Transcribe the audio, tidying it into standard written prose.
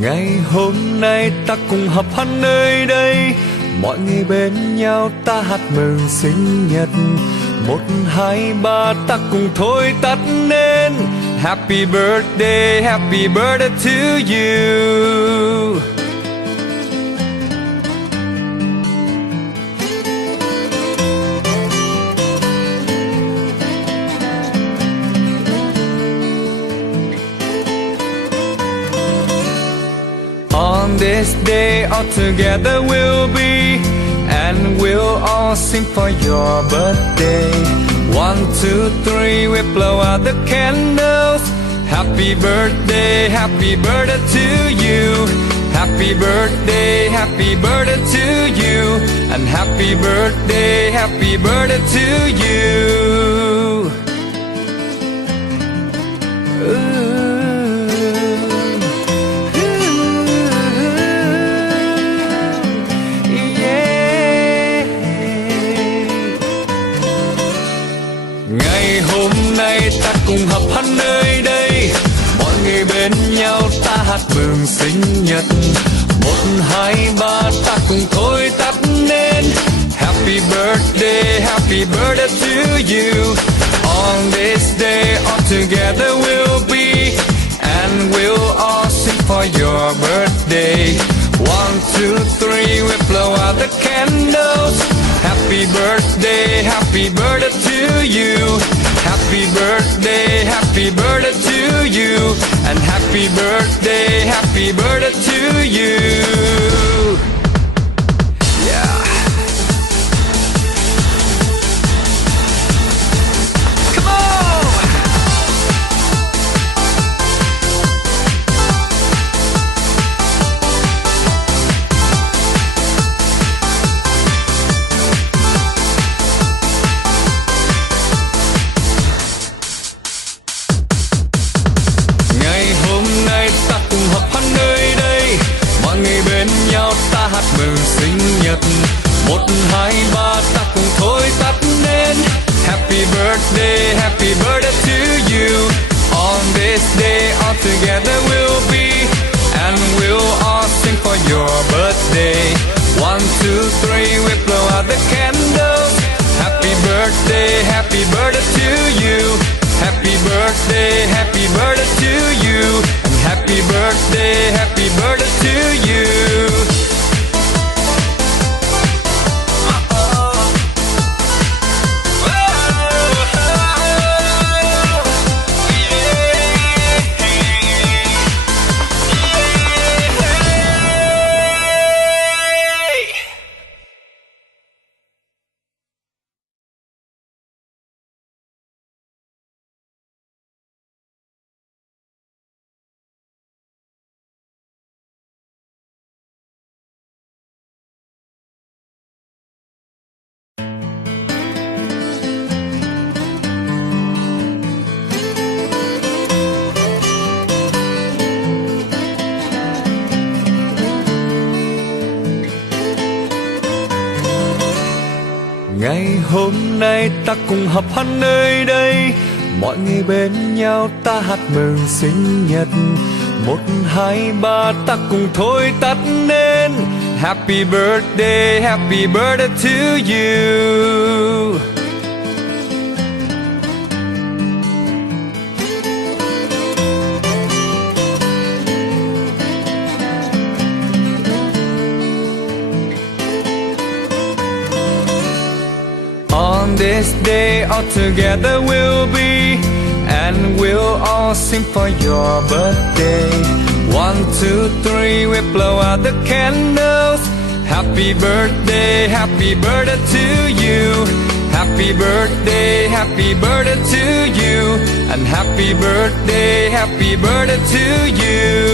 Ngày hôm nay ta cùng họp hắn nơi đây, mọi người bên nhau ta hát mừng sinh nhật. 1, 2, 3 ta cùng thôi tắt nên Happy birthday to you. On this day all together we'll be, and we'll all sing for your birthday. 1, 2, 3 we blow out the candles. Happy birthday to you. Happy birthday to you. And happy birthday to you. Ngày hôm nay ta cùng họp hắn nơi đây, mọi người bên nhau ta hát mừng sinh nhật. 1, 2, 3 ta cùng thôi tắt nên Happy birthday to you. On this day all together we'll be, and we'll all sing for your birthday. 1, 2, 3 we blow out the candles. Happy birthday to you. Happy birthday to you. And happy birthday to you. Yeah. Come on! Ta hát mừng sinh nhật. 1, 2, 3 ta cùng thôi tắt nên Happy birthday to you. On this day all together we'll be, and we'll all sing for your birthday. 1, 2, 3 we blow out the candles. Happy birthday to you. Happy birthday to you. And happy birthday to you. Ngày hôm nay ta cùng họp hắn nơi đây, mọi người bên nhau ta hát mừng sinh nhật. 1, 2, 3 ta cùng thôi tắt nên Happy birthday to you. On this day all together we'll be, and we'll all sing for your birthday. 1, 2, 3 we blow out the candles. Happy birthday to you. Happy birthday to you. And happy birthday to you.